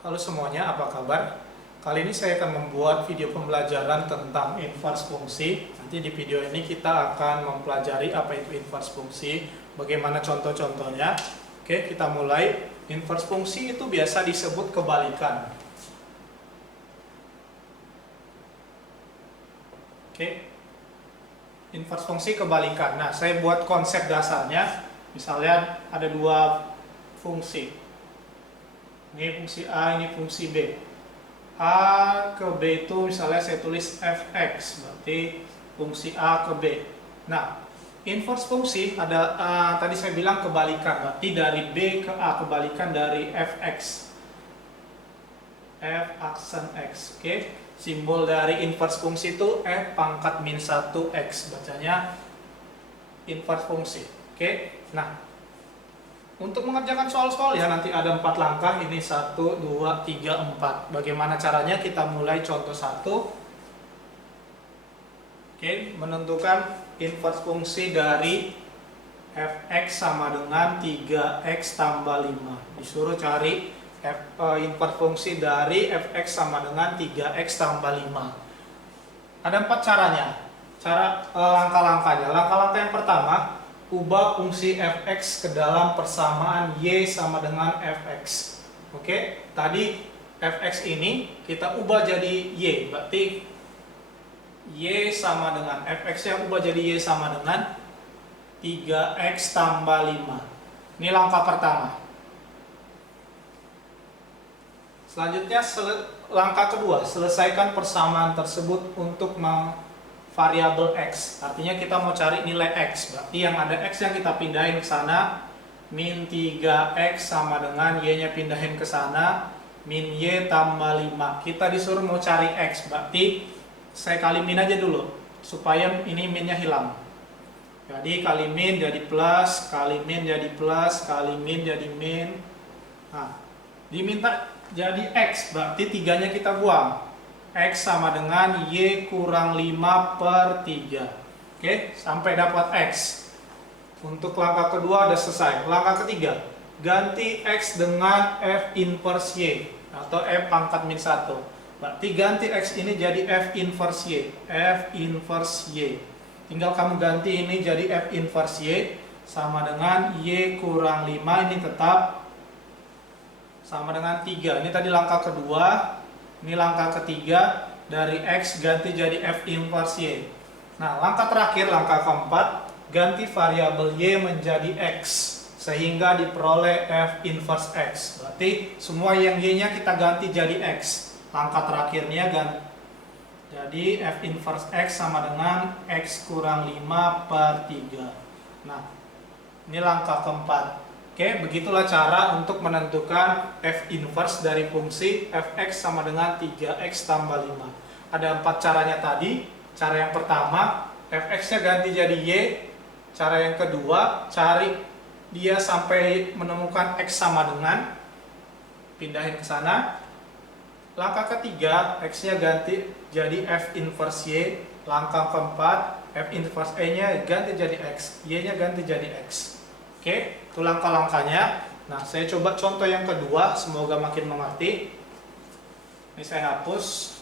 Halo semuanya, apa kabar? Kali ini saya akan membuat video pembelajaran tentang invers fungsi. Nanti di video ini kita akan mempelajari apa itu invers fungsi, bagaimana contoh-contohnya. Oke, kita mulai. Invers fungsi itu biasa disebut kebalikan. Oke, invers fungsi kebalikan. Nah, saya buat konsep dasarnya. Misalnya ada dua fungsi. Ini fungsi A, ini fungsi B. A ke B itu misalnya saya tulis fx, berarti fungsi A ke B. Nah, inverse fungsi ada tadi saya bilang kebalikan, berarti dari B ke A, kebalikan dari fx. F aksen x, oke. Simbol dari inverse fungsi itu F pangkat min 1x, bacanya inverse fungsi, oke. Nah, untuk mengerjakan soal-soal ya nanti ada 4 langkah, ini 1, 2, 3, 4. Bagaimana caranya? Kita mulai contoh 1. Oke, menentukan inverse fungsi dari fx sama dengan 3x tambah 5. Disuruh cari inverse fungsi dari fx sama dengan 3x tambah 5. Ada 4 caranya. Langkah-langkahnya. Langkah-langkah yang pertama, ubah fungsi fx ke dalam persamaan y sama dengan fx. Oke, tadi fx ini kita ubah jadi y, berarti y sama dengan fx yang ubah jadi y sama dengan 3x tambah 5. Ini langkah pertama. Selanjutnya langkah kedua, selesaikan persamaan tersebut untuk variabel x. Artinya kita mau cari nilai x. Berarti yang ada x yang kita pindahin ke sana, min 3x sama dengan y-nya pindahin ke sana, min y tambah 5. Kita disuruh mau cari x. Berarti saya kali min aja dulu supaya ini minnya hilang. Jadi kali min jadi plus, kali min jadi plus, kali min jadi min. Nah, diminta jadi x, berarti 3-nya kita buang. X sama dengan Y kurang 5 per 3. Oke, sampai dapat X. Untuk langkah kedua udah selesai. Langkah ketiga, ganti X dengan F inverse Y atau F pangkat min 1. Berarti ganti X ini jadi F inverse Y. F inverse Y. Tinggal kamu ganti ini jadi F inverse Y sama dengan Y kurang 5, ini tetap sama dengan 3. Ini tadi langkah kedua. Ini langkah ketiga, dari X ganti jadi F inverse Y. Nah, langkah terakhir, langkah keempat, ganti variabel Y menjadi X sehingga diperoleh F inverse X. Berarti semua yang Y-nya kita ganti jadi X. Langkah terakhirnya ganti jadi F inverse X sama dengan X kurang 5 per 3. Nah, ini langkah keempat. Oke, begitulah cara untuk menentukan F inverse dari fungsi fx sama dengan 3x tambah 5. Ada 4 caranya tadi. Cara yang pertama, fx-nya ganti jadi y. Cara yang kedua, cari dia sampai menemukan x sama dengan, pindahin ke sana. Langkah ketiga, x-nya ganti jadi f inverse y. Langkah keempat, f inverse y-nya ganti jadi x, y-nya ganti jadi x. Oke, itu langkah-langkahnya. Nah, saya coba contoh yang kedua, semoga makin mengerti. Ini saya hapus.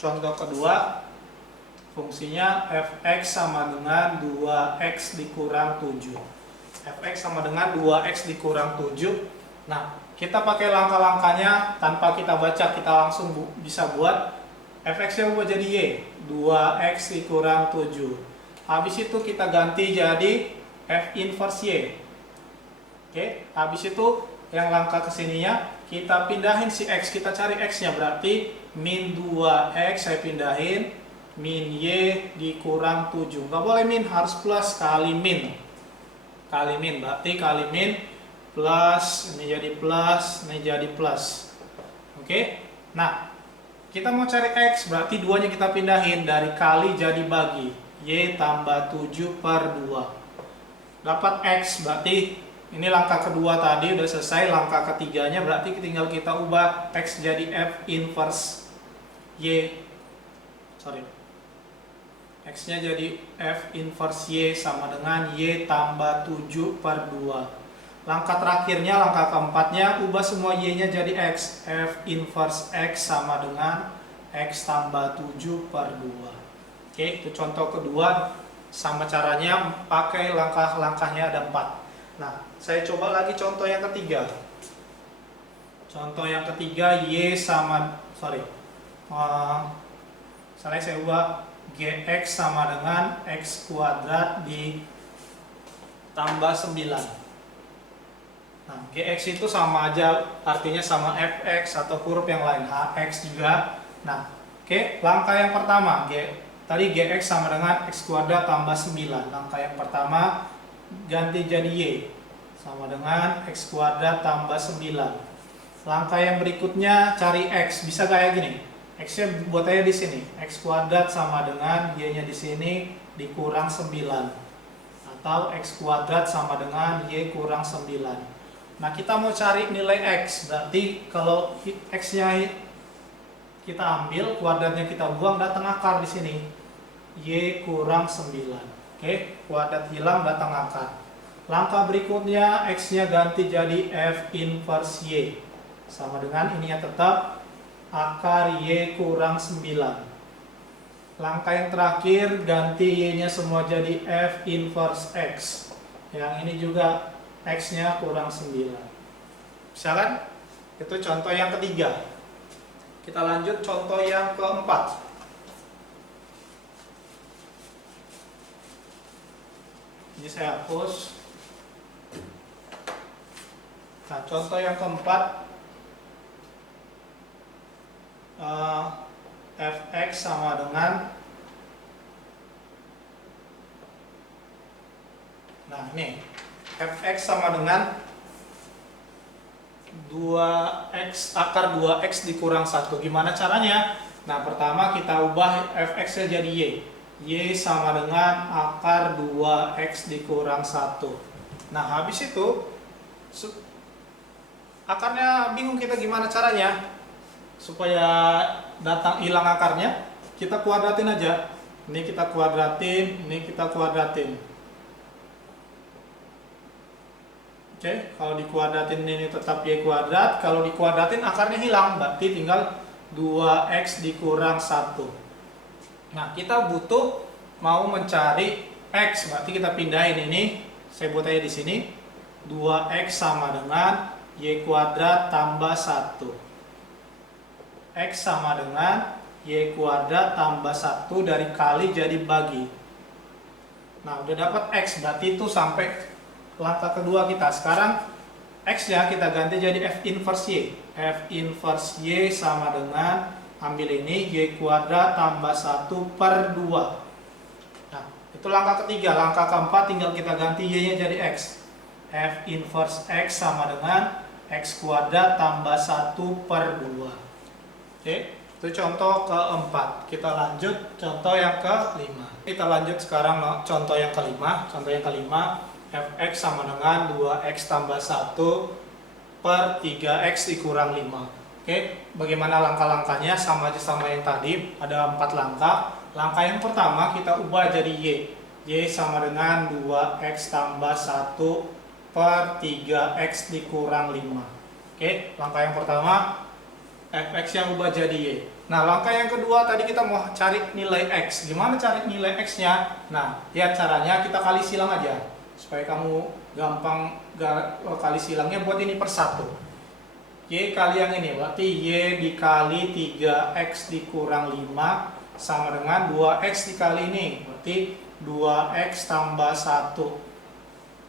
Contoh kedua, fungsinya fx sama dengan 2x dikurang 7. Fx sama dengan 2x dikurang 7. Nah, kita pakai langkah-langkahnya tanpa kita baca, kita langsung bisa buat. Fx-nya ubah jadi y, 2x dikurang 7. Habis itu kita ganti jadi F inverse Y. Oke, habis itu yang langkah kesininya kita pindahin si X, kita cari X-nya, berarti min 2X saya pindahin, min Y dikurang 7. Nggak boleh min, harus plus, kali min. Kali min, berarti kali min plus, ini jadi plus, ini jadi plus. Oke, nah kita mau cari X, berarti 2-nya kita pindahin, dari kali jadi bagi. Y tambah 7 per 2. Dapat X, berarti ini langkah kedua tadi udah selesai. Langkah ketiganya berarti tinggal kita ubah X jadi F inverse Y. X-nya jadi F inverse Y sama dengan Y tambah 7 per 2. langkah terakhirnya, langkah keempatnya, ubah semua y-nya jadi x. F inverse x sama dengan x tambah 7 per 2. Oke, itu contoh kedua. Sama caranya, pakai langkah-langkahnya ada 4. Nah, saya coba lagi contoh yang ketiga. Contoh yang ketiga, y sama, saya ubah gx sama dengan x kuadrat ditambah 9. Nah, gx itu sama aja, artinya sama fx atau huruf yang lain, hx juga. Nah, oke, langkah yang pertama, tadi gx sama dengan x kuadrat tambah 9. Langkah yang pertama, ganti jadi y, sama dengan x kuadrat tambah 9. Langkah yang berikutnya, cari x, bisa kayak gini. X-nya buat aja di sini, x kuadrat sama dengan y-nya di sini dikurang 9. Atau x kuadrat sama dengan y kurang 9. Nah, kita mau cari nilai x, berarti kalau x-nya kita ambil, kuadratnya kita buang, datang akar di sini. Y kurang 9. Oke, kuadrat hilang, datang akar. Langkah berikutnya, x-nya ganti jadi f inverse y. Sama dengan ininya tetap akar y kurang 9. Langkah yang terakhir, ganti y-nya semua jadi f inverse x. Yang ini juga x-nya kurang 9. Bisa kan? Itu contoh yang ketiga. Kita lanjut contoh yang keempat. Ini saya hapus. Nah, contoh yang keempat, fx sama dengan, nah ini fx sama dengan 2x, akar 2x dikurang 1. Gimana caranya? Nah, pertama kita ubah fx-nya jadi y. Y sama dengan akar 2x dikurang 1. Nah, habis itu akarnya bingung kita gimana caranya supaya datang hilang akarnya. Kita kuadratin aja. Ini kita kuadratin, ini kita kuadratin. Oke, kalau dikuadratin ini tetap y kuadrat, kalau dikuadratin akarnya hilang, berarti tinggal 2x dikurang 1. Nah, kita butuh mau mencari x, berarti kita pindahin ini, saya buat aja di sini, 2x sama dengan y kuadrat tambah 1. X sama dengan y kuadrat tambah 1 dari kali jadi bagi. Nah, udah dapat x, berarti itu sampai langkah kedua kita. Sekarang x-nya kita ganti jadi f inverse y. F inverse y sama dengan, ambil ini, y kuadrat tambah 1 per 2. Nah, itu langkah ketiga. Langkah keempat tinggal kita ganti y-nya jadi x. F inverse x sama dengan x kuadrat tambah 1 per 2. Oke, itu contoh keempat. Kita lanjut contoh yang kelima. Kita lanjut sekarang contoh yang kelima. Contoh yang kelima, fx sama dengan 2x tambah 1 per 3x dikurang 5. Oke, bagaimana langkah-langkahnya? Sama aja sama yang tadi, ada 4 langkah. Langkah yang pertama kita ubah jadi y. Y sama dengan 2x tambah 1 per 3x dikurang 5. Oke, langkah yang pertama, fx yang ubah jadi y. Nah, langkah yang kedua tadi kita mau cari nilai x. Gimana cari nilai x-nya? Nah, lihat caranya, kita kali silang aja. Supaya kamu gampang kali silangnya, buat ini per 1. Y kali yang ini, berarti y dikali 3x dikurang 5 sama dengan 2x dikali ini, berarti 2x tambah 1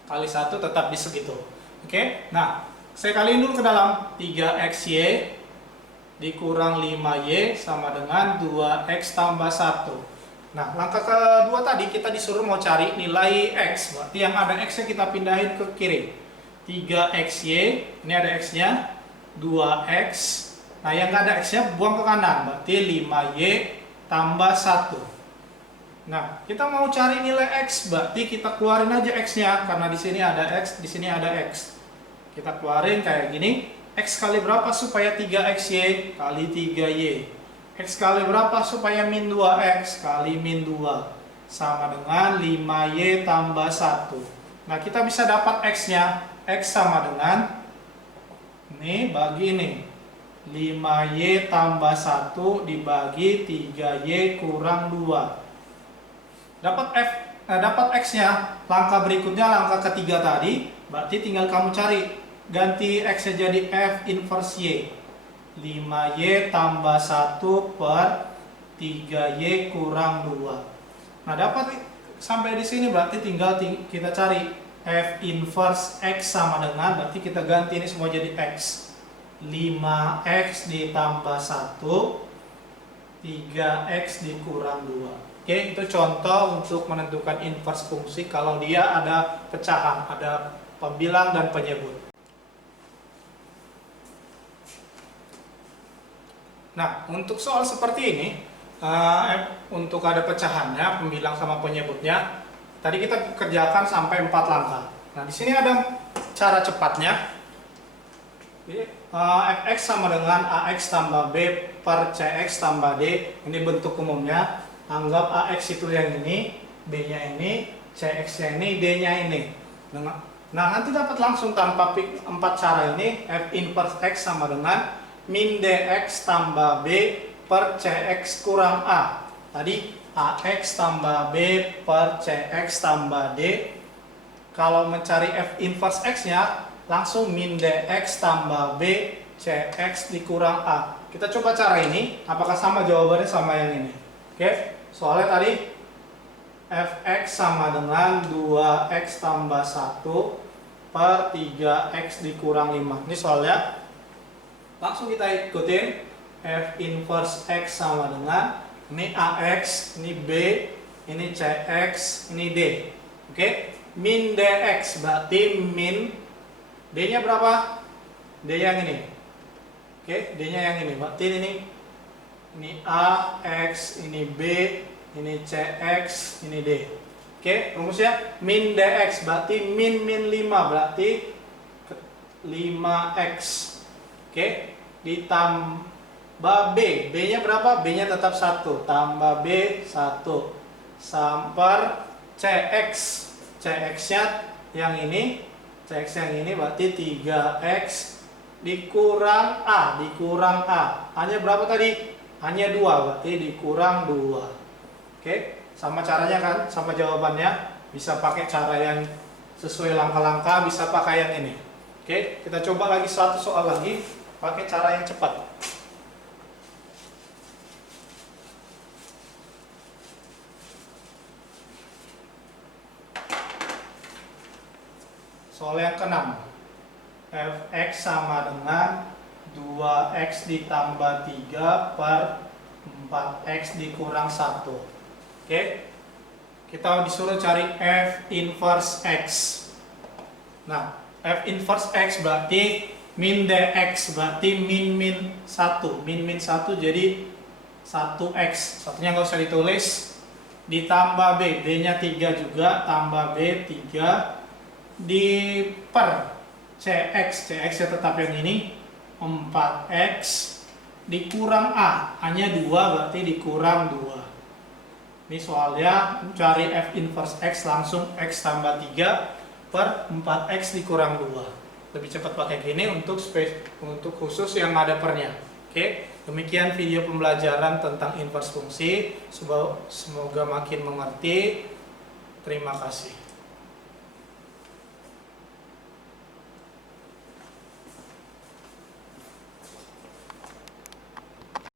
kali 1 tetap di segitu. Oke, nah saya kaliin dulu ke dalam, 3xy dikurang 5y sama dengan 2x tambah 1. Nah, langkah kedua tadi kita disuruh mau cari nilai x, berarti yang ada x-nya kita pindahin ke kiri. 3xy, ini ada x-nya, 2x, nah yang nggak ada x-nya buang ke kanan, berarti 5y tambah 1. Nah, kita mau cari nilai x, berarti kita keluarin aja x-nya, karena di sini ada x, di sini ada x. Kita keluarin kayak gini, x kali berapa supaya 3xy kali 3y. X kali berapa supaya min 2x kali min 2 sama dengan 5y tambah 1. Nah, kita bisa dapat x-nya. X sama dengan ini bagi ini 5Y tambah 1 dibagi 3Y kurang 2. Dapat X-nya. Langkah berikutnya, langkah ketiga tadi, berarti tinggal kamu cari. Ganti X-nya jadi F inverse Y. 5Y tambah 1 per 3Y kurang 2. Nah, dapat sampai di sini berarti tinggal kita cari F inverse X sama dengan, berarti kita ganti ini semua jadi X. 5X ditambah 1, 3X dikurang 2. Oke, itu contoh untuk menentukan inverse fungsi kalau dia ada pecahan, ada pembilang dan penyebut. Nah, untuk soal seperti ini, untuk ada pecahannya, pembilang sama penyebutnya, tadi kita kerjakan sampai 4 langkah. Nah, di sini ada cara cepatnya. Fx sama dengan Ax tambah B per Cx tambah D. Ini bentuk umumnya. Anggap Ax itu yang ini, B-nya ini, Cx-nya ini, D-nya ini. Nah, nanti dapat langsung tanpa 4 cara ini, F inverse X sama dengan min Dx tambah B per Cx kurang A. Tadi Ax tambah B per Cx tambah D. Kalau mencari F inverse X-nya, langsung min Dx tambah B Cx dikurang A. Kita coba cara ini, apakah sama jawabannya sama yang ini. Oke, soalnya tadi Fx sama dengan 2x tambah 1 per 3x dikurang 5. Ini soalnya langsung kita ikutin. F inverse X sama dengan ini Ax, ini B, ini Cx, ini D. Oke, min Dx berarti min D-nya berapa? D yang ini. Oke, D-nya yang ini. Berarti ini A, X, ini B, ini Cx, ini D. Oke, rumusnya min Dx berarti min 5 berarti 5x. Oke, ditambah B. B-nya berapa? B-nya tetap 1. Tambah B 1. Sampai Cx. Cx-nya yang ini. Cx yang ini berarti 3x dikurang A. Dikurang A. Hanya berapa tadi? Hanya 2. Berarti dikurang 2. Oke, sama caranya kan? Sama jawabannya. Bisa pakai cara yang sesuai langkah-langkah. Bisa pakai yang ini. Oke, kita coba lagi satu soal lagi. Pakai cara yang cepat. Soal yang ke-6. Fx sama dengan 2x ditambah 3 per 4x dikurang 1. Oke. Kita disuruh cari F inverse X. Nah, F inverse X berarti min Dx berarti min 1. Min 1 jadi 1x. Satunya nggak usah ditulis. Ditambah B. B-nya 3 juga. Tambah B 3. Di per Cx, Cx ya tetap yang ini 4x dikurang A, hanya 2 berarti dikurang 2. Ini soalnya cari F inverse X langsung X tambah 3 per 4x dikurang 2. Lebih cepat pakai gini untuk khusus yang ada pernya. Oke, demikian video pembelajaran tentang inverse fungsi. Semoga makin mengerti. Terima kasih.